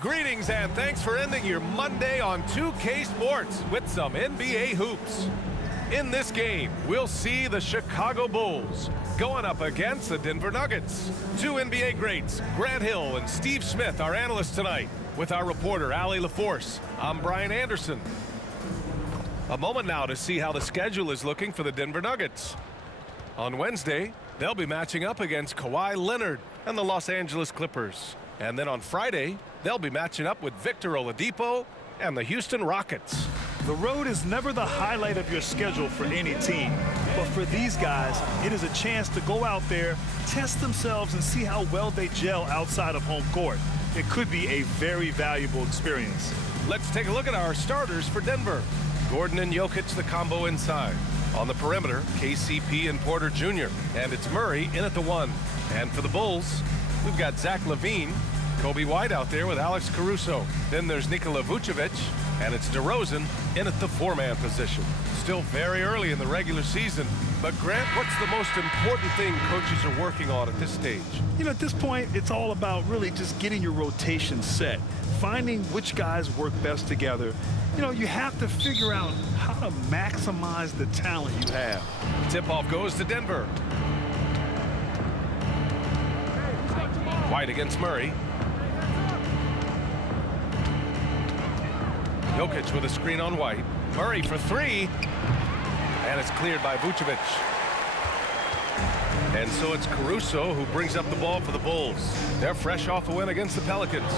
Greetings and thanks for ending your Monday on 2K Sports with some NBA hoops. In this game, we'll see the Chicago Bulls going up against the Denver Nuggets. Two NBA greats, Grant Hill and Steve Smith, our analysts tonight. With our reporter, Allie LaForce, I'm Brian Anderson. A moment now to see how the schedule is looking for the Denver Nuggets. On Wednesday, they'll be matching up against Kawhi Leonard and the Los Angeles Clippers. And then on Friday, they'll be matching up with Victor Oladipo and the Houston Rockets. The road is never the highlight of your schedule for any team. But for these guys, it is a chance to go out there, test themselves, and see how well they gel outside of home court. It could be a very valuable experience. Let's take a look at our starters for Denver. Gordon and Jokic, the combo inside. On the perimeter, KCP and Porter Jr. And it's Murray in at the 1. And for the Bulls, we've got Zach LaVine, Kobe White out there with Alex Caruso. Then there's Nikola Vucevic, and it's DeRozan in at the 4-man position. Still very early in the regular season, but Grant, what's the most important thing coaches are working on at this stage? You know, at this point, it's all about really just getting your rotation set, finding which guys work best together. You know, you have to figure out how to maximize the talent you have. Tip-off goes to Denver. White against Murray. Jokic with a screen on White. Murray for 3. And it's cleared by Vucevic. And so it's Caruso who brings up the ball for the Bulls. They're fresh off a win against the Pelicans.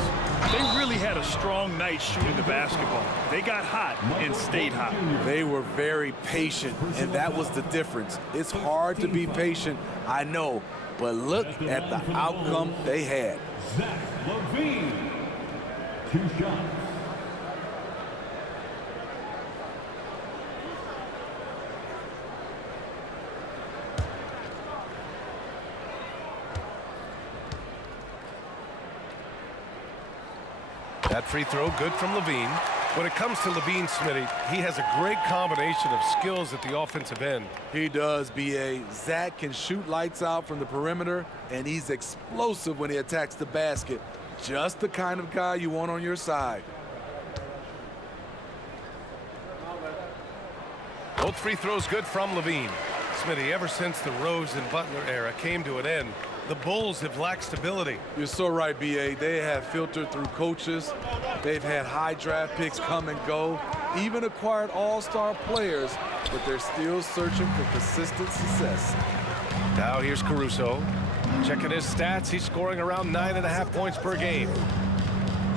They really had a strong night shooting the basketball. They got hot and stayed hot. They were very patient, and that was the difference. It's hard to be patient, I know, but look at the outcome they had. Zach LaVine, 2 shots. That free throw good from LaVine. When it comes to LaVine, Smitty, he has a great combination of skills at the offensive end. He does, B.A. Zach can shoot lights out from the perimeter, and he's explosive when he attacks the basket. Just the kind of guy you want on your side. Both free throws good from LaVine. Smitty, ever since the Rose and Butler era came to an end, the Bulls have lacked stability. You're so right, B.A. They have filtered through coaches. They've had high draft picks come and go, even acquired all-star players, but they're still searching for consistent success. Now here's Caruso. Checking his stats, he's scoring around 9.5 points per game.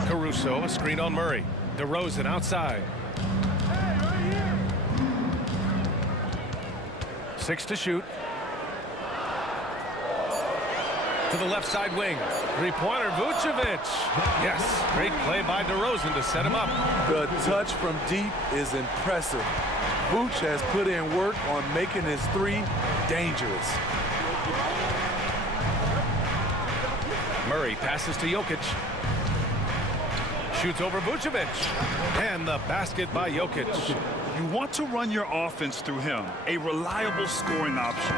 Caruso, a screen on Murray. DeRozan outside. 6 to shoot. To the left side wing. Three-pointer, Vucevic. Yes, great play by DeRozan to set him up. The touch from deep is impressive. Vooch has put in work on making his 3 dangerous. Murray passes to Jokic. Shoots over Vucevic. And the basket by Jokic. You want to run your offense through him, a reliable scoring option.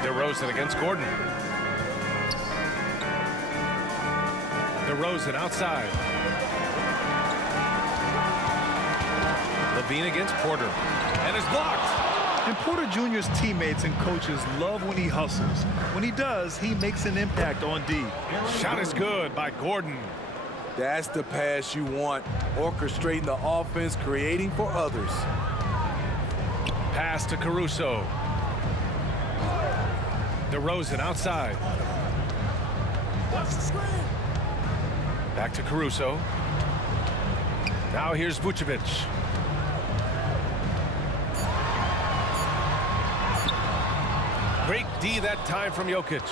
DeRozan against Gordon. DeRozan outside. LaVine against Porter. And is blocked. And Porter Jr.'s teammates and coaches love when he hustles. When he does, he makes an impact on D. Shot is good by Gordon. That's the pass you want. Orchestrating the offense, creating for others. Pass to Caruso. DeRozan outside. Back to Caruso. Now here's Vucevic. Great D that time from Jokic.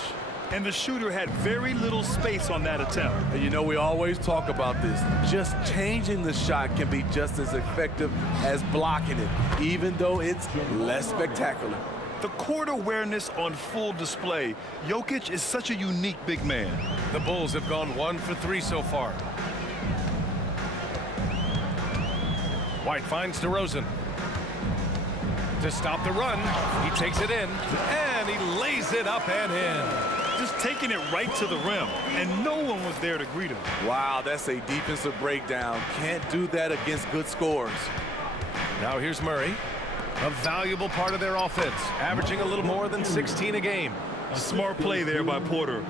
And the shooter had very little space on that attempt. And you know, we always talk about this. Just changing the shot can be just as effective as blocking it, even though it's less spectacular. The court awareness on full display. Jokic is such a unique big man. The Bulls have gone 1 for 3 so far. White finds DeRozan. To stop the run, he takes it in, and he lays it up and in. just taking it right to the rim, and no one was there to greet him. Wow, that's a defensive breakdown. Can't do that against good scores. Now here's Murray, a valuable part of their offense, averaging a little more than 16 a game. A smart play there by Porter,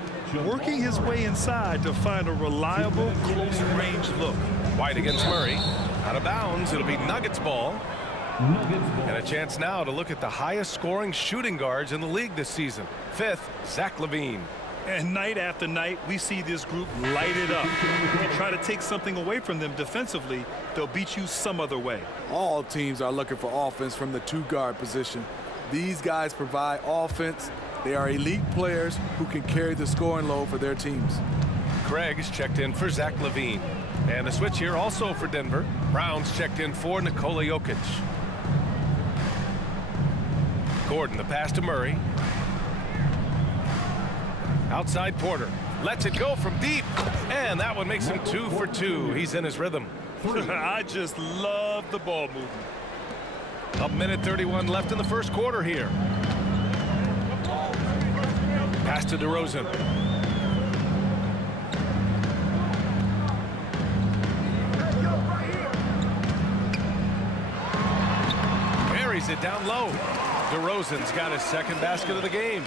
working his way inside to find a reliable, close-range look. White against Murray. Out of bounds, it'll be Nuggets ball. And a chance now to look at the highest scoring shooting guards in the league this season. 5th, Zach LaVine. And night after night, we see this group light it up. If you try to take something away from them defensively, they'll beat you some other way. All teams are looking for offense from the two-guard position. These guys provide offense. They are elite players who can carry the scoring load for their teams. Craig's checked in for Zach LaVine. And a switch here also for Denver. Brown's checked in for Nikola Jokic. Gordon, the pass to Murray. Outside Porter. Lets it go from deep. And that one makes him 2 for 2. He's in his rhythm. I just love the ball movement. A minute 31 left in the first quarter here. Pass to DeRozan. Buries it down low. DeRozan's got his second basket of the game.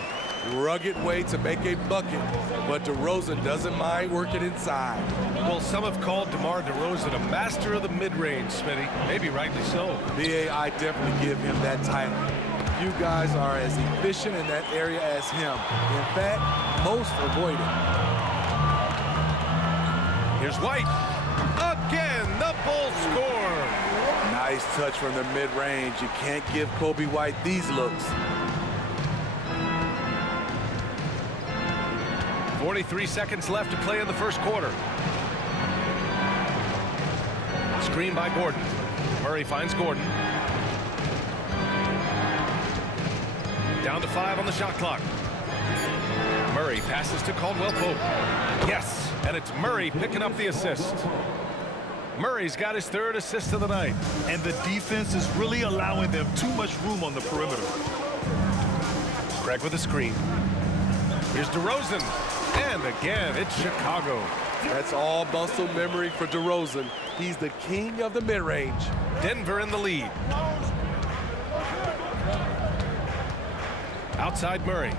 Rugged way to make a bucket, but DeRozan doesn't mind working inside. Well, some have called DeMar DeRozan a master of the mid-range, Smitty. Maybe rightly so. BA, I definitely give him that title. You guys are as efficient in that area as him. In fact, most avoid it. Here's White. Again, the Bulls score. Nice touch from the mid-range. You can't give Kobe White these looks. 43 seconds left to play in the first quarter. Screen by Gordon. Murray finds Gordon. Down to 5 on the shot clock. Murray passes to Caldwell Pope. Yes, and it's Murray picking up the assist. Murray's got his 3rd assist of the night. And the defense is really allowing them too much room on the perimeter. Craig with a screen. Here's DeRozan. And again, it's Chicago. That's all muscle memory for DeRozan. He's the king of the mid-range. Denver in the lead. Outside Murray.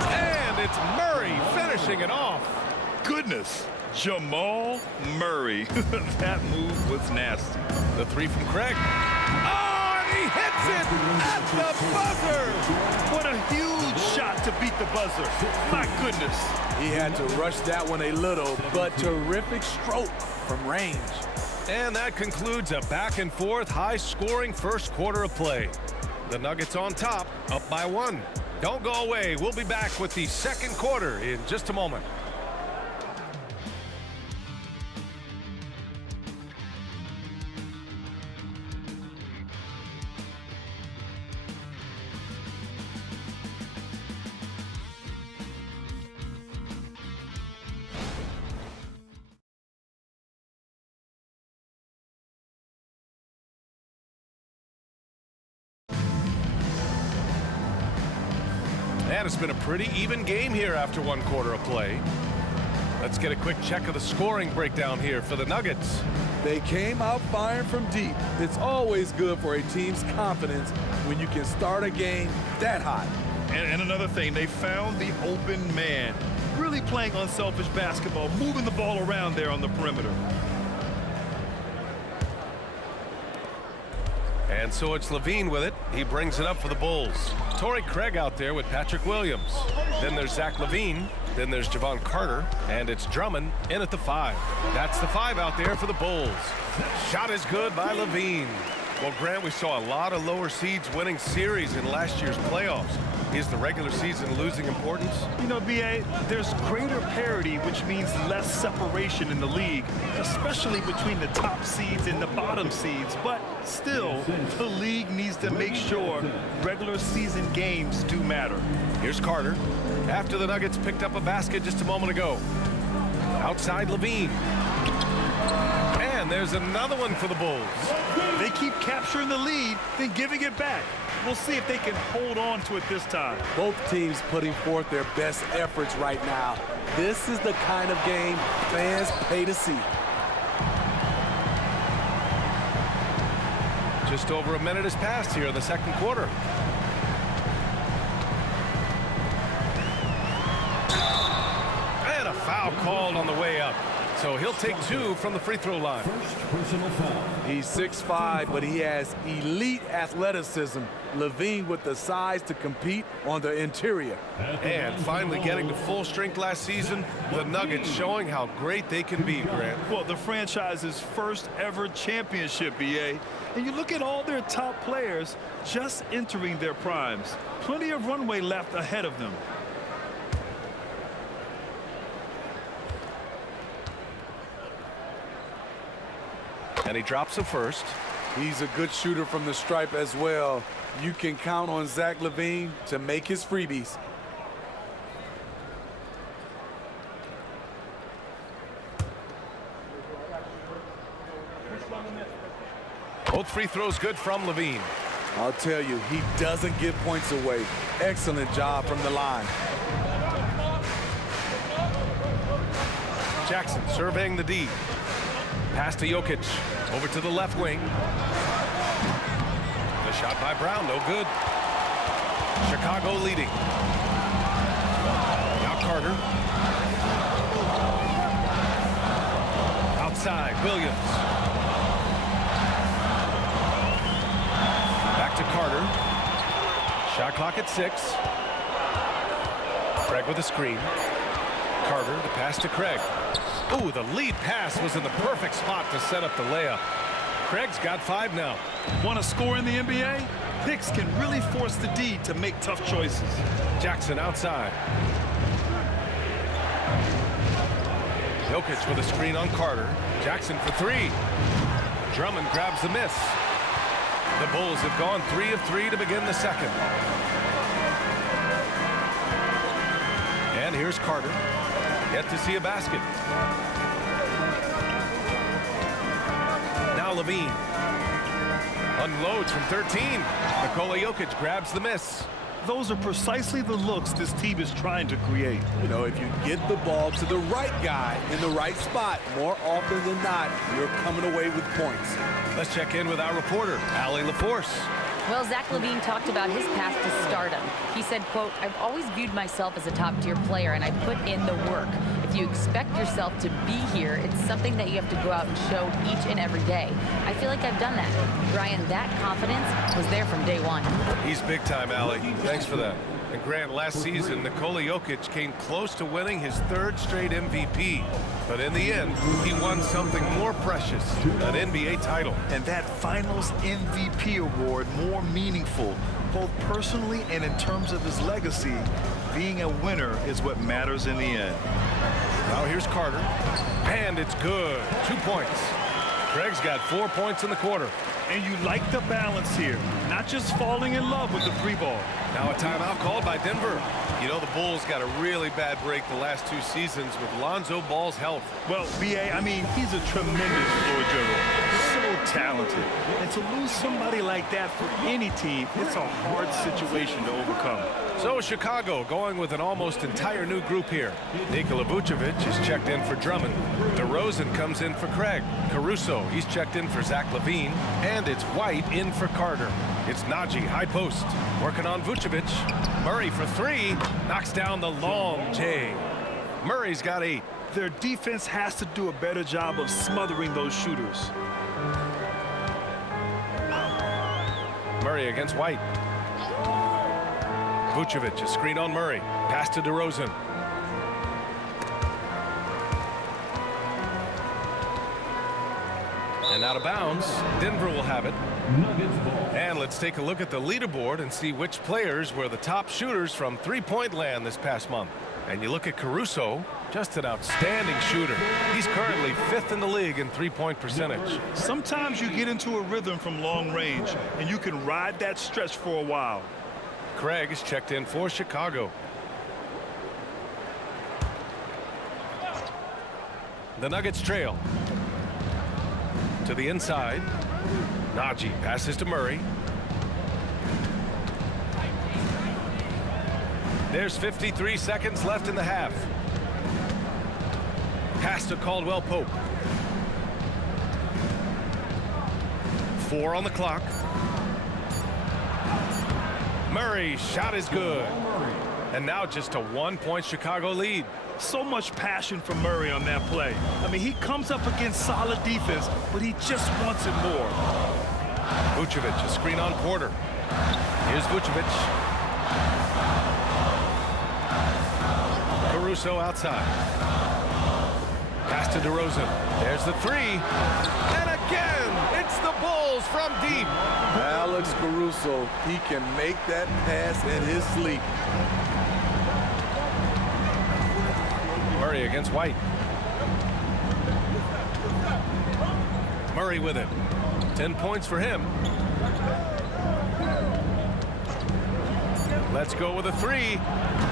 And it's Murray finishing it off. Goodness, Jamal Murray. That move was nasty. The 3 from Craig. Oh, and he hits it at the buzzer. What a huge shot to beat the buzzer. My goodness. He had to rush that one a little, but terrific stroke from range. And that concludes a back-and-forth, high-scoring first quarter of play. The Nuggets on top, up by 1. Don't go away. We'll be back with the second quarter in just a moment. And it's been a pretty even game here after 1 quarter of play. Let's get a quick check of the scoring breakdown here for the Nuggets. They came out firing from deep. It's always good for a team's confidence when you can start a game that hot. And another thing, they found the open man. Really playing unselfish basketball, moving the ball around there on the perimeter. And so it's LaVine with it. He brings it up for the Bulls. Torrey Craig out there with Patrick Williams. Then there's Zach LaVine. Then there's Javon Carter. And it's Drummond in at the 5. That's the 5 out there for the Bulls. Shot is good by LaVine. Well, Grant, we saw a lot of lower seeds winning series in last year's playoffs. Is the regular season losing importance? You know, B.A., there's greater parity, which means less separation in the league, especially between the top seeds and the bottom seeds. But still, the league needs to make sure regular season games do matter. Here's Carter. After the Nuggets picked up a basket just a moment ago. Outside LaVine. And there's another one for the Bulls. They keep capturing the lead, then giving it back. We'll see if they can hold on to it this time. Both teams putting forth their best efforts right now. This is the kind of game fans pay to see. Just over a minute has passed here in the second quarter. And a foul called on the way up. So he'll take 2 from the free throw line. First personal foul. He's 6'5", but he has elite athleticism. Levine with the size to compete on the interior. And finally getting to full strength last season, the Nuggets showing how great they can be, Grant. Well, the franchise's first ever championship, BA. And you look at all their top players just entering their primes. Plenty of runway left ahead of them. And he drops the first. He's a good shooter from the stripe as well. You can count on Zach LaVine to make his freebies. Both free throws good from Levine. I'll tell you, he doesn't give points away. Excellent job from the line. Jackson surveying the D. Pass to Jokic. Over to the left wing. The shot by Brown, no good. Chicago leading. Now Carter. Outside, Williams. Back to Carter. Shot clock at 6. Craig with a screen. Carter, the pass to Craig. Ooh, the lead pass was in the perfect spot to set up the layup. Craig's got 5 now. Want to score in the NBA? Picks can really force the D to make tough choices. Jackson outside. Jokic with a screen on Carter. Jackson for 3. Drummond grabs the miss. The Bulls have gone 3 of 3 to begin the second. And here's Carter. Yet to see a basket. Now Levine. Unloads from 13. Nikola Jokic grabs the miss. Those are precisely the looks this team is trying to create. You know, if you get the ball to the right guy in the right spot, more often than not, you're coming away with points. Let's check in with our reporter, Allie LaForce. Well, Zach LaVine talked about his path to stardom. He said, quote, "I've always viewed myself as a top-tier player, and I put in the work. If you expect yourself to be here, it's something that you have to go out and show each and every day. I feel like I've done that." Brian, that confidence was there from day one. He's big time, Allie. Thanks for that. And Grant, last season, Nikola Jokic came close to winning his 3rd straight MVP. But in the end, he won something more precious, an NBA title. And that finals MVP award more meaningful, both personally and in terms of his legacy. Being a winner is what matters in the end. Now here's Carter. And it's good. 2 points. Craig's got 4 points in the quarter. And you like the balance here, not just falling in love with the 3 ball. Now a timeout called by Denver. You know, the Bulls got a really bad break the last 2 seasons with Lonzo Ball's health. Well, BA, I mean, he's a tremendous floor general. So talented. And to lose somebody like that for any team, it's a hard situation to overcome. So Chicago going with an almost entire new group here. Nikola Vucevic is checked in for Drummond. DeRozan comes in for Craig. Caruso, he's checked in for Zach LaVine. And it's White in for Carter. It's Najee, high post, working on Vucevic. Murray for 3, knocks down the long J. Murray's got 8. Their defense has to do a better job of smothering those shooters. Murray against White. Vucevic, a screen on Murray. Pass to DeRozan. And out of bounds, Denver will have it. Nuggets ball. And let's take a look at the leaderboard and see which players were the top shooters from three-point land this past month. And you look at Caruso, just an outstanding shooter. He's currently 5th in the league in three-point percentage. Sometimes you get into a rhythm from long range, and you can ride that stretch for a while. Craig is checked in for Chicago. The Nuggets trail. To the inside. Najee passes to Murray. There's 53 seconds left in the half. Pass to Caldwell Pope. 4 on the clock. Murray, shot is good. And now just a 1-point Chicago lead. So much passion from Murray on that play. I mean, he comes up against solid defense, but he just wants it more. Vucevic, a screen on Porter. Here's Vucevic. Caruso outside. Pass to DeRozan. There's the 3. And again, it's the Bulls from deep. Alex Caruso, he can make that pass in his sleep. Murray against White. Murray with it. 10 points for him. Let's go with a 3.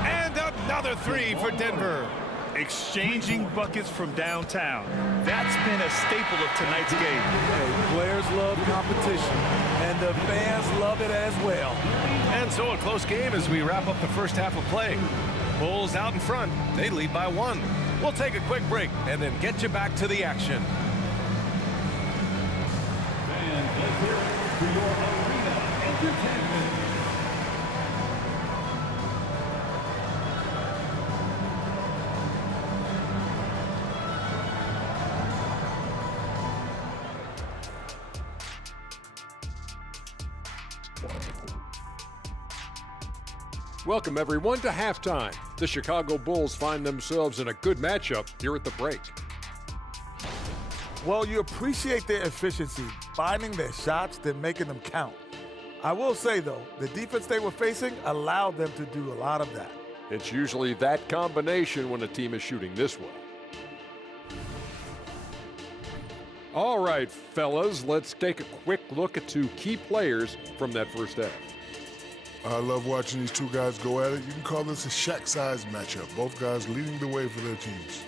And another 3 for Denver. Exchanging buckets from downtown. That's been a staple of tonight's game. Hey, players love competition, and the fans love it as well. And so a close game as we wrap up the first half of play. Bulls out in front. They lead by 1. We'll take a quick break and then get you back to the action. And let's hear it for your arena entertainment. Welcome, everyone, to halftime. The Chicago Bulls find themselves in a good matchup here at the break. Well, you appreciate their efficiency, finding their shots, then making them count. I will say, though, the defense they were facing allowed them to do a lot of that. It's usually that combination when a team is shooting this well. All right, fellas, let's take a quick look at 2 key players from that first half. I love watching these 2 guys go at it. You can call this a Shaq-sized matchup. Both guys leading the way for their teams.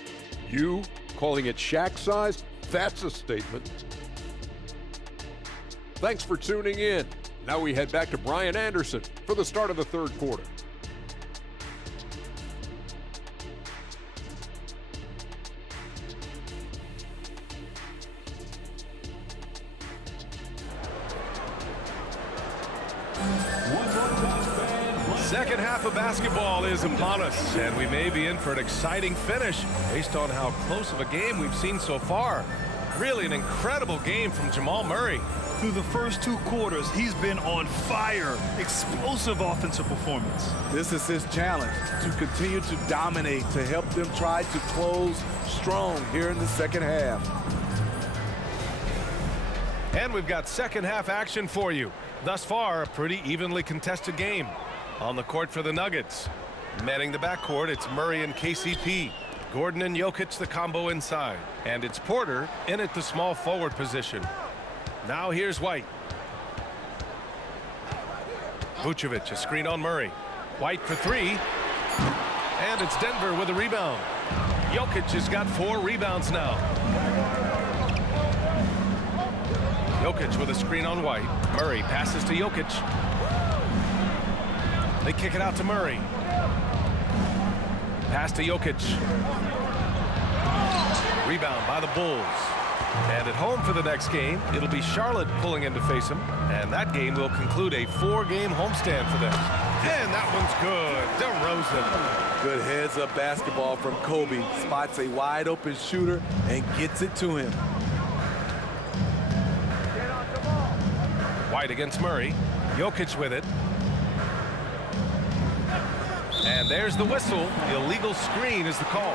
You calling it Shaq-sized? That's a statement. Thanks for tuning in. Now we head back to Brian Anderson for the start of the third quarter. Second half of basketball is upon us, and we may be in for an exciting finish based on how close of a game we've seen so far. Really an incredible game from Jamal Murray. Through the first 2 quarters, he's been on fire. Explosive offensive performance. This is his challenge, to continue to dominate, to help them try to close strong here in the second half. And we've got second half action for you. Thus far, a pretty evenly contested game. On the court for the Nuggets. Manning the backcourt, it's Murray and KCP. Gordon and Jokic the combo inside. And it's Porter in at the small forward position. Now here's White. Vucevic, a screen on Murray. White for 3. And it's Denver with a rebound. Jokic has got 4 rebounds now. Jokic with a screen on White. Murray passes to Jokic. They kick it out to Murray. Pass to Jokic. Rebound by the Bulls. And at home for the next game, it'll be Charlotte pulling in to face them. And that game will conclude a 4-game homestand for them. And that one's good. DeRozan. Good heads-up basketball from Kobe. Spots a wide-open shooter and gets it to him. White against Murray. Jokic with it. And there's the whistle. Illegal screen is the call.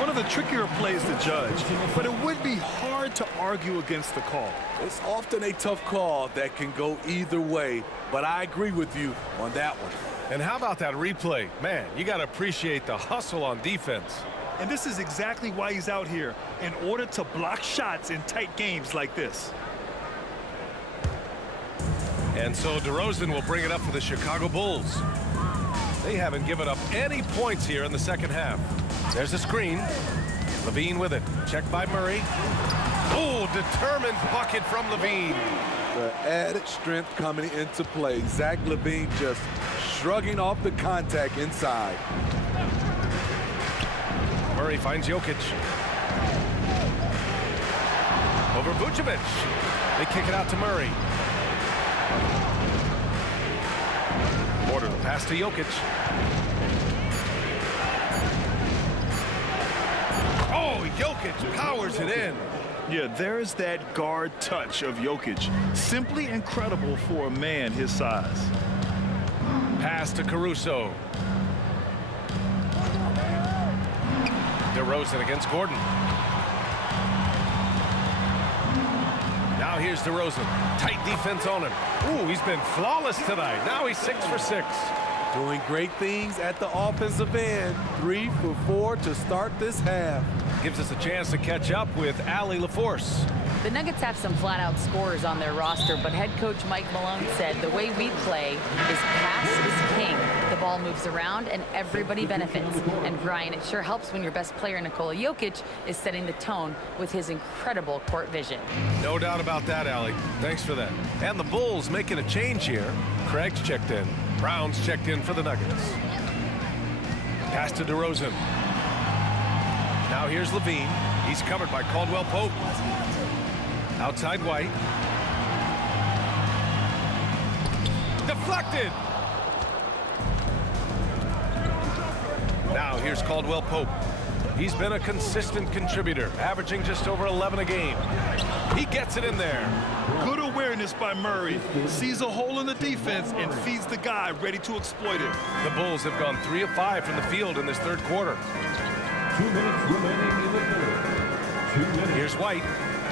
One of the trickier plays to judge, but it would be hard to argue against the call. It's often a tough call that can go either way, but I agree with you on that one. And how about that replay? Man, you got to appreciate the hustle on defense. And this is exactly why he's out here, in order to block shots in tight games like this. And so DeRozan will bring it up for the Chicago Bulls. They haven't given up any points here in the second half. There's a screen. LaVine with it. Checked by Murray. Oh, determined bucket from LaVine. The added strength coming into play. Zach LaVine just shrugging off the contact inside. Murray finds Jokic. Over Vucevic. They kick it out to Murray. Porter, the pass to Jokic. Oh, Jokic powers it in. Yeah, there's that guard touch of Jokic. Simply incredible for a man his size. Pass to Caruso. DeRozan against Gordon. Now here's DeRozan. Tight defense on him. Ooh, he's been flawless tonight. Now he's 6 for 6. Doing great things at the offensive end. 3 for 4 to start this half. Gives us a chance to catch up with Allie LaForce. The Nuggets have some flat-out scorers on their roster, but head coach Mike Malone said the way we play is pass is king. The ball moves around and everybody benefits. And Brian, it sure helps when your best player, Nikola Jokic, is setting the tone with his incredible court vision. No doubt about that, Allie. Thanks for that. And the Bulls making a change here. Craig's checked in. Brown's checked in for the Nuggets. Pass to DeRozan. Now here's Levine. He's covered by Caldwell Pope. Outside White. Deflected. Now here's Caldwell Pope. He's been a consistent contributor, averaging just over 11 a game. He gets it in there. Good awareness by Murray. Sees a hole in the defense and feeds the guy ready to exploit it. The Bulls have gone 3 of 5 from the field in this third quarter. 2 minutes remaining in the third. 2 minutes. Here's White.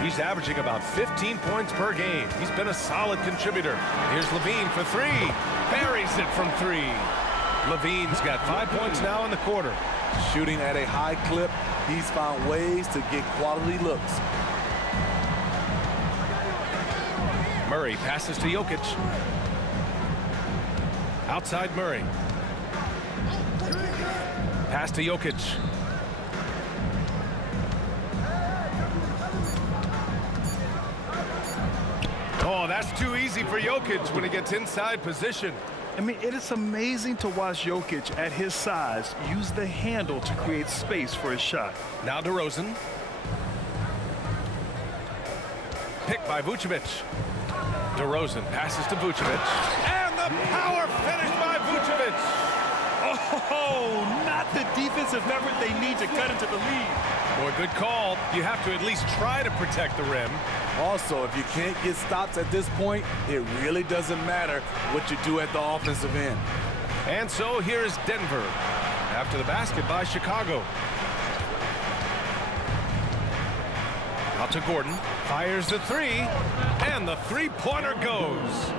He's averaging about 15 points per game. He's been a solid contributor. Here's Levine for 3. Buries it from 3. Levine's got 5 points now in the quarter. Shooting at a high clip, he's found ways to get quality looks. Murray passes to Jokic. Outside Murray. Pass to Jokic. Oh, that's too easy for Jokic when he gets inside position. I mean, it is amazing to watch Jokic at his size use the handle to create space for his shot. Now DeRozan. Picked by Vucevic. DeRozan passes to Vucevic. And the power finish by Vucevic. Oh, not the defensive effort they need to cut into the lead. Boy, good call. You have to at least try to protect the rim. Also, if you can't get stops at this point, it really doesn't matter what you do at the offensive end. And so here's Denver after the basket by Chicago. Out to Gordon. Fires the 3. And the three-pointer goes.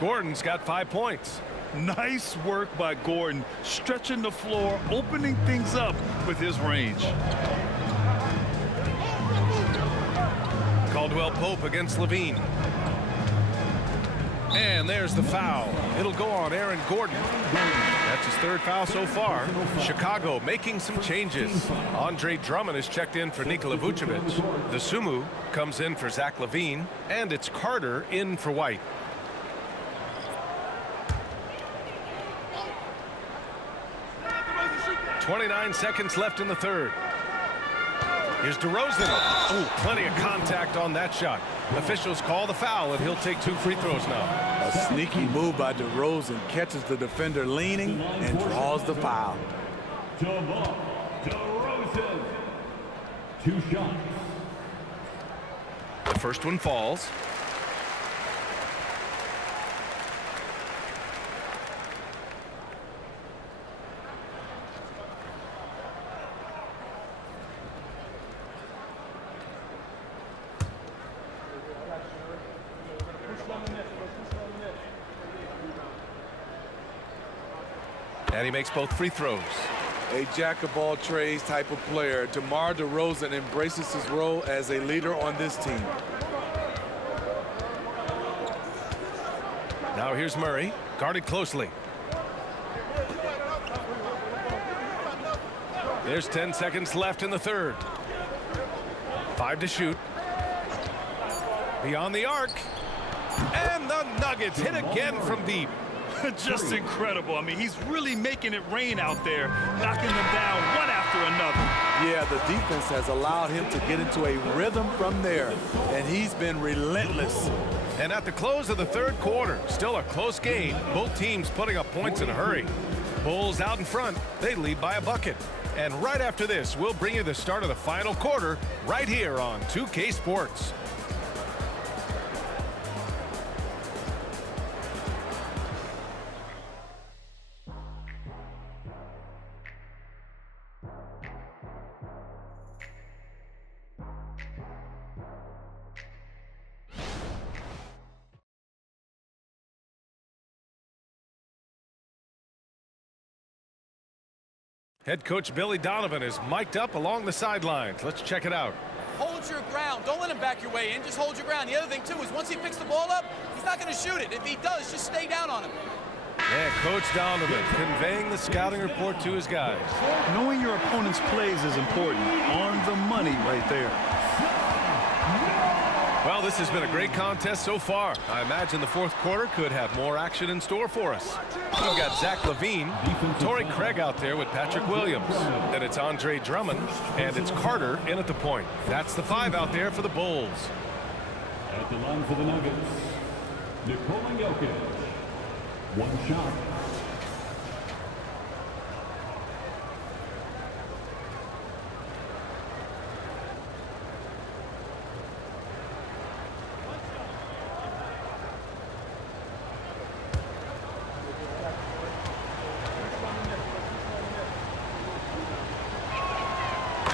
Gordon's got 5 points. Nice work by Gordon, stretching the floor, opening things up with his range. Caldwell Pope against Levine. And there's the foul. It'll go on Aaron Gordon. That's his 3rd foul so far. Chicago making some changes. Andre Drummond is checked in for Nikola Vucevic. The Sumu comes in for Zach LaVine. And it's Carter in for White. .29 seconds left in the third. Here's DeRozan. Oh, plenty of contact on that shot. Officials call the foul, and he'll take 2 free throws now. A sneaky move by DeRozan, catches the defender leaning and draws the foul. DeMar DeRozan. 2 shots. The first one falls. And he makes both free throws. A jack-of-all-trades type of player, DeMar DeRozan embraces his role as a leader on this team. Now here's Murray, guarded closely. There's 10 seconds left in the third. 5 to shoot. Beyond the arc. And the Nuggets hit again from deep. Just incredible. I mean, he's really making it rain out there, knocking them down one after another. Yeah, the defense has allowed him to get into a rhythm from there, and he's been relentless. And at the close of the third quarter, still a close game, both teams putting up points in a hurry. Bulls out in front, they lead by a bucket. And right after this, we'll bring you the start of the final quarter right here on 2K Sports. Head coach Billy Donovan is mic'd up along the sidelines. Let's check it out. Hold your ground. Don't let him back your way in. Just hold your ground. The other thing, too, is once he picks the ball up, he's not going to shoot it. If he does, just stay down on him. Yeah, Coach Donovan conveying the scouting report to his guys. Knowing your opponent's plays is important. On the money right there. Well, this has been a great contest so far. I imagine the fourth quarter could have more action in store for us. We've got Zach LaVine, Torrey Craig out there with Patrick Williams. Then it's Andre Drummond, and it's Carter in at the point. That's the 5 out there for the Bulls. At the line for the Nuggets, Nikola Jokic. One shot.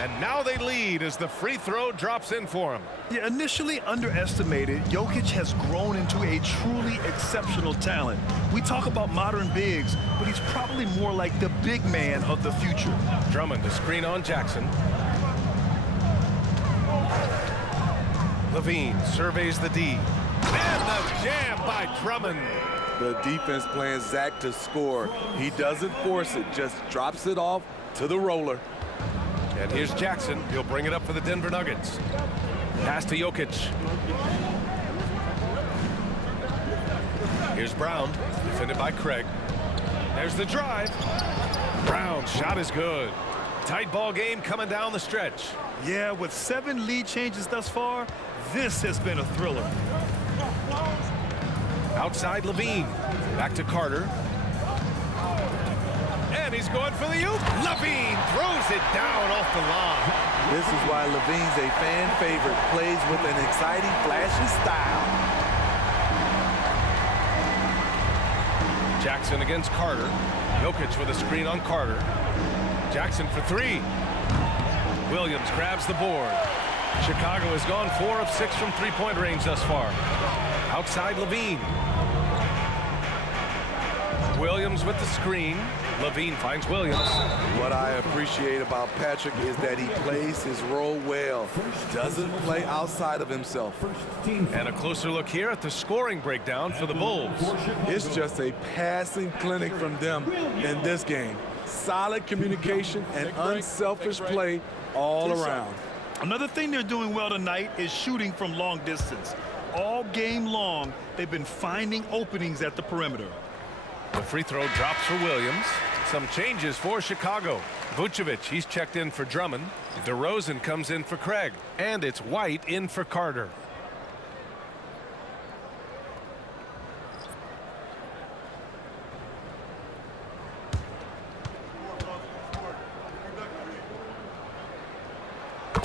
And now they lead as the free throw drops in for him. Yeah, initially underestimated, Jokic has grown into a truly exceptional talent. We talk about modern bigs, but he's probably more like the big man of the future. Drummond to screen on Jackson. LaVine surveys the D. And the jam by Drummond. The defense playing Zach to score. He doesn't force it, just drops it off to the roller. And here's Jackson. He'll bring it up for the Denver Nuggets. Pass to Jokic. Here's Brown, defended by Craig. There's the drive. Brown's shot is good. Tight ball game coming down the stretch. Yeah, with 7 lead changes thus far, this has been a thriller. Outside LaVine. Back to Carter. And he's going for the oop. LaVine throws it down off the line. This is why LaVine's a fan favorite. Plays with an exciting, flashy style. Jackson against Carter. Jokic with a screen on Carter. Jackson for 3. Williams grabs the board. Chicago has gone 4 of 6 from three-point range thus far. Outside LaVine. Williams with the screen. LaVine finds Williams. What I appreciate about Patrick is that he plays his role well. Doesn't play outside of himself. And a closer look here at the scoring breakdown for the Bulls. It's just a passing clinic from them in this game. Solid communication and unselfish play all around. Another thing they're doing well tonight is shooting from long distance. All game long, they've been finding openings at the perimeter. The free throw drops for Williams. Some changes for Chicago. Vucevic, he's checked in for Drummond. DeRozan comes in for Craig. And it's White in for Carter.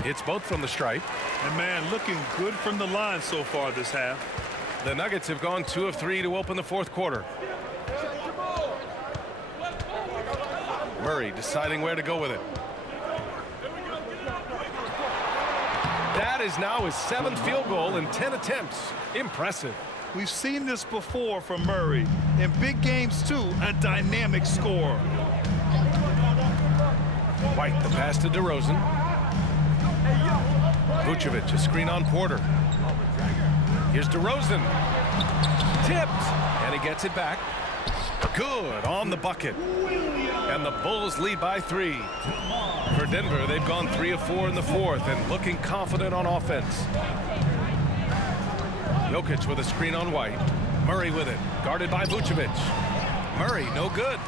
It's both from the stripe. And man, looking good from the line so far this half. The Nuggets have gone 2 of 3 to open the fourth quarter. Murray deciding where to go with it. That is now his 7th field goal in 10 attempts. Impressive. We've seen this before from Murray. In big games, too, a dynamic scorer. White, the pass to DeRozan. Vucevic, a screen on Porter. Here's DeRozan. Tipped, and he gets it back. Good on the bucket. And the Bulls lead by 3. For Denver, they've gone 3 of 4 in the fourth and looking confident on offense. Jokic with a screen on White. Murray with it, guarded by Vucevic. Murray, no good.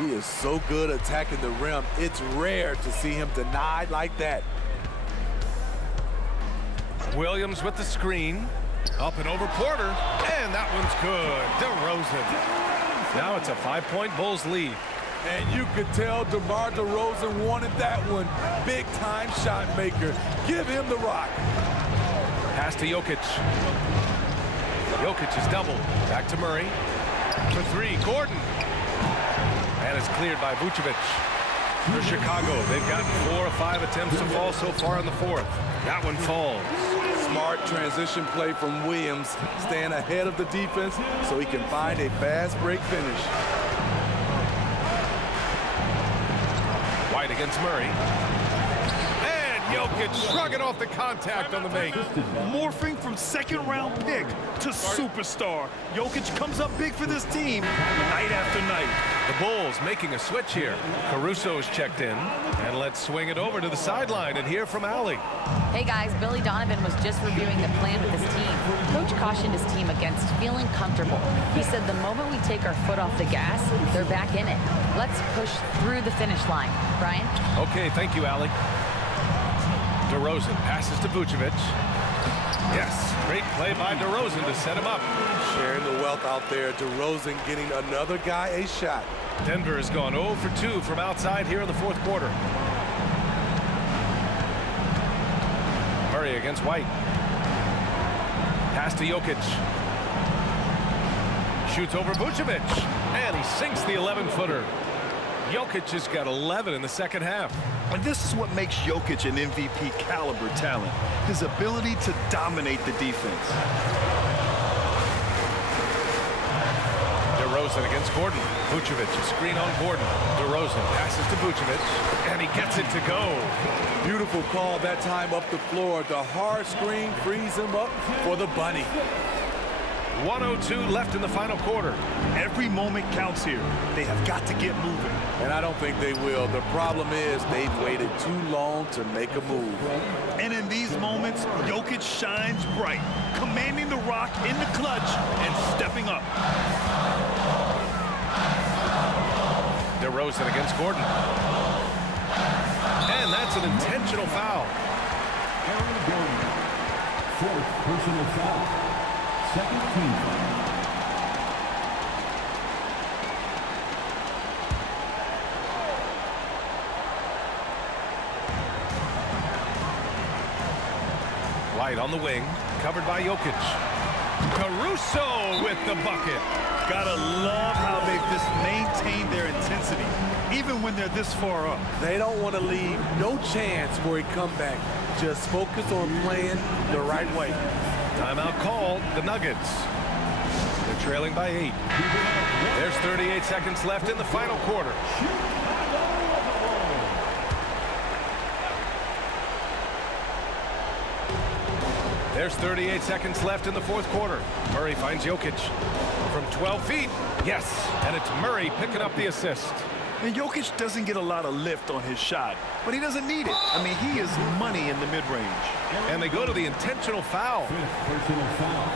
He is so good attacking the rim. It's rare to see him denied like that. Williams with the screen. Up and over Porter. And that one's good. DeRozan. Now it's a 5-point Bulls lead. And you could tell DeMar DeRozan wanted that one. Big-time shot maker. Give him the rock. Pass to Jokic. Jokic is doubled. Back to Murray. For three, Gordon. And it's cleared by Vucevic. For Chicago, they've gotten 4 of 5 attempts to fall so far in the fourth. That one falls. Smart transition play from Williams, staying ahead of the defense so he can find a fast break finish. White against Murray. And Jokic shrugging off the contact on the make. Morphing from second-round pick to superstar. Jokic comes up big for this team night after night. The Bulls making a switch here. Caruso is checked in. And let's swing it over to the sideline and hear from Allie. Hey guys, Billy Donovan was just reviewing the plan with his team. Coach cautioned his team against feeling comfortable. He said the moment we take our foot off the gas, they're back in it. Let's push through the finish line. Brian? Okay, thank you, Allie. DeRozan passes to Vucevic. Yes, great play by DeRozan to set him up. Sharing the wealth out there. DeRozan getting another guy a shot. Denver has gone 0 for 2 from outside here in the fourth quarter. Murray against White. Pass to Jokic. Shoots over Vucevic. And he sinks the 11-footer. Jokic has got 11 in the second half. And this is what makes Jokic an MVP caliber talent. His ability to dominate the defense. DeRozan against Gordon. Vucevic, a screen on Gordon. DeRozan passes to Vucevic, and he gets it to go. Beautiful call that time up the floor. The hard screen frees him up for the bunny. 1:02 left in the final quarter. Every moment counts here. They have got to get moving. And I don't think they will. The problem is they've waited too long to make a move. And in these moments, Jokic shines bright, commanding the rock in the clutch and stepping up. DeRozan against Gordon. And that's an intentional foul. Aaron Gordon, 4th personal foul. 2nd team foul. White on the wing, covered by Jokic. Caruso with the bucket. Gotta love how they've just maintained their intensity, even when they're this far up. They don't want to leave no chance for a comeback. Just focus on playing the right way. Timeout called, the Nuggets. They're trailing by 8. There's 38 seconds left in the final quarter. There's 38 seconds left in the fourth quarter. Murray finds Jokic from 12 feet. Yes, and it's Murray picking up the assist. And Jokic doesn't get a lot of lift on his shot, but he doesn't need it. I mean, he is money in the mid-range. And they go to the intentional foul. 5th personal foul.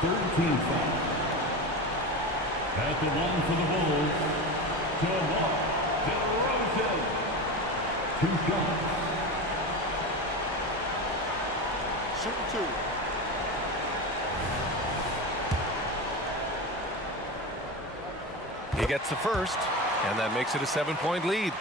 3rd team foul. At the line for the Bulls, DeMar DeRozan. 2 shots. Shooting 2. He gets the first, and that makes it a 7-point lead.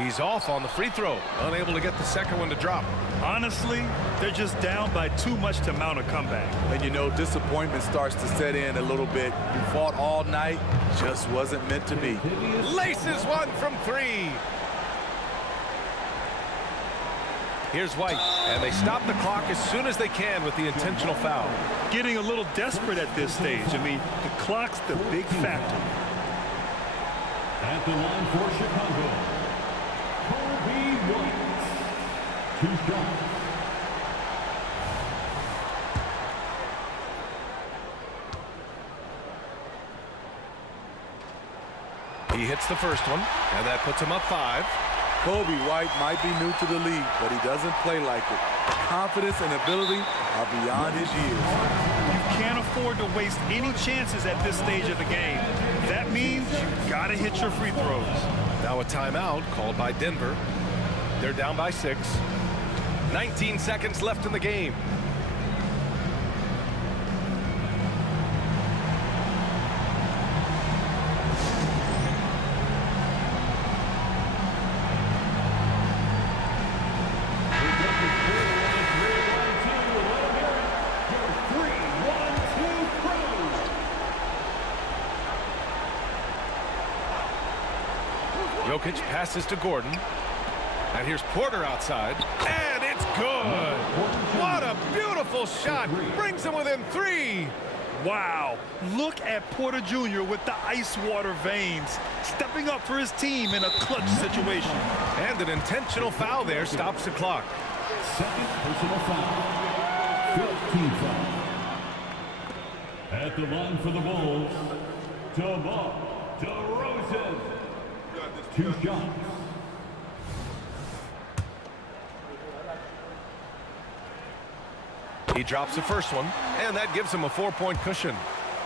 He's off on the free throw, unable to get the second one to drop. Honestly, they're just down by too much to mount a comeback. And you know, disappointment starts to set in a little bit. You fought all night, just wasn't meant to be. Laces one from 3. Here's White, and they stop the clock as soon as they can with the intentional foul. Getting a little desperate at this stage. I mean, the clock's the big factor. At the line for Chicago, Kobe White. 2 shots. He hits the first one, and that puts him up 5. Kobe White might be new to the league, but he doesn't play like it. Confidence and ability are beyond his years. You can't afford to waste any chances at this stage of the game. That means you gotta hit your free throws. Now a timeout called by Denver. They're down by 6. 19 seconds left in the game. Jokic passes to Gordon. And here's Porter outside. And it's good. What a beautiful shot. Brings him within 3. Wow. Look at Porter Jr. with the ice water veins, stepping up for his team in a clutch situation. And an intentional foul there stops the clock. Second personal foul. 15 foul. At the line for the Bulls, DeMar DeRozan. 2 shots. He drops the first one, and that gives him a 4-point cushion.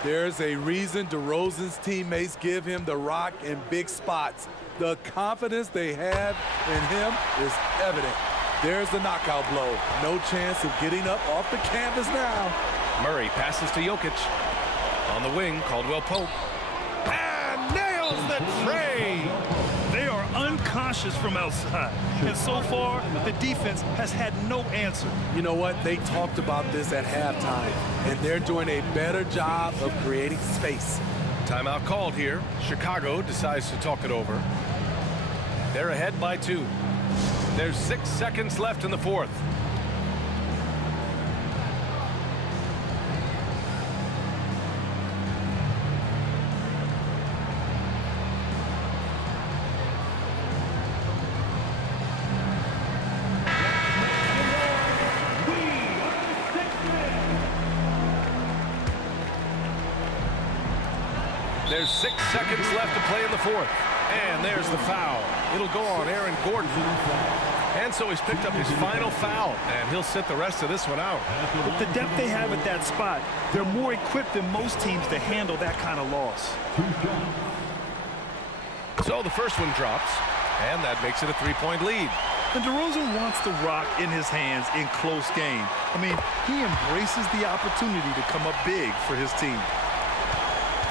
There's a reason DeRozan's teammates give him the rock in big spots. The confidence they have in him is evident. There's the knockout blow. No chance of getting up off the canvas now. Murray passes to Jokic. On the wing, Caldwell Pope. And nails the tray! They are unconscious from outside, and so far, the defense has had no answer. You know what? They talked about this at halftime, and they're doing a better job of creating space. Timeout called here. Chicago decides to talk it over. They're ahead by 2. There's 6 seconds left in the 4th. There's 6 seconds left to play in the 4th. And there's the foul. It'll go on Aaron Gordon. And so he's picked up his final foul, and he'll sit the rest of this one out. With the depth they have at that spot, they're more equipped than most teams to handle that kind of loss. So the first one drops, and that makes it a 3-point lead. And DeRozan wants the rock in his hands in close game. I mean, he embraces the opportunity to come up big for his team.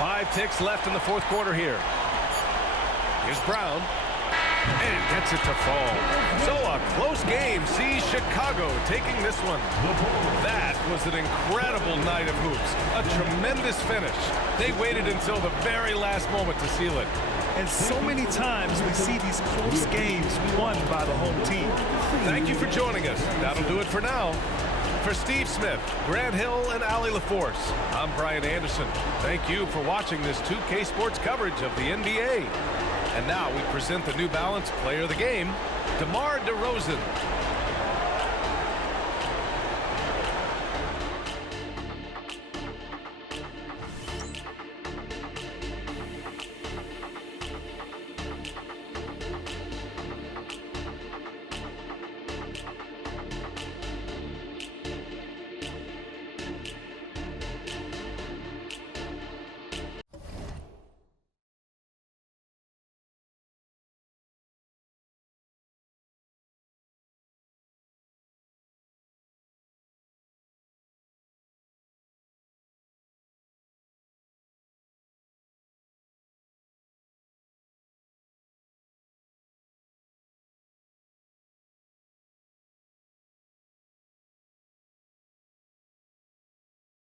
5 ticks left in the 4th quarter here. Here's Brown. And gets it to fall. So a close game sees Chicago taking this one. That was an incredible night of hoops. A tremendous finish. They waited until the very last moment to seal it. And so many times we see these close games won by the home team. Thank you for joining us. That'll do it for now. For Steve Smith, Grant Hill, and Allie LaForce, I'm Brian Anderson. Thank you for watching this 2K Sports coverage of the NBA. And now we present the New Balance Player of the Game, DeMar DeRozan.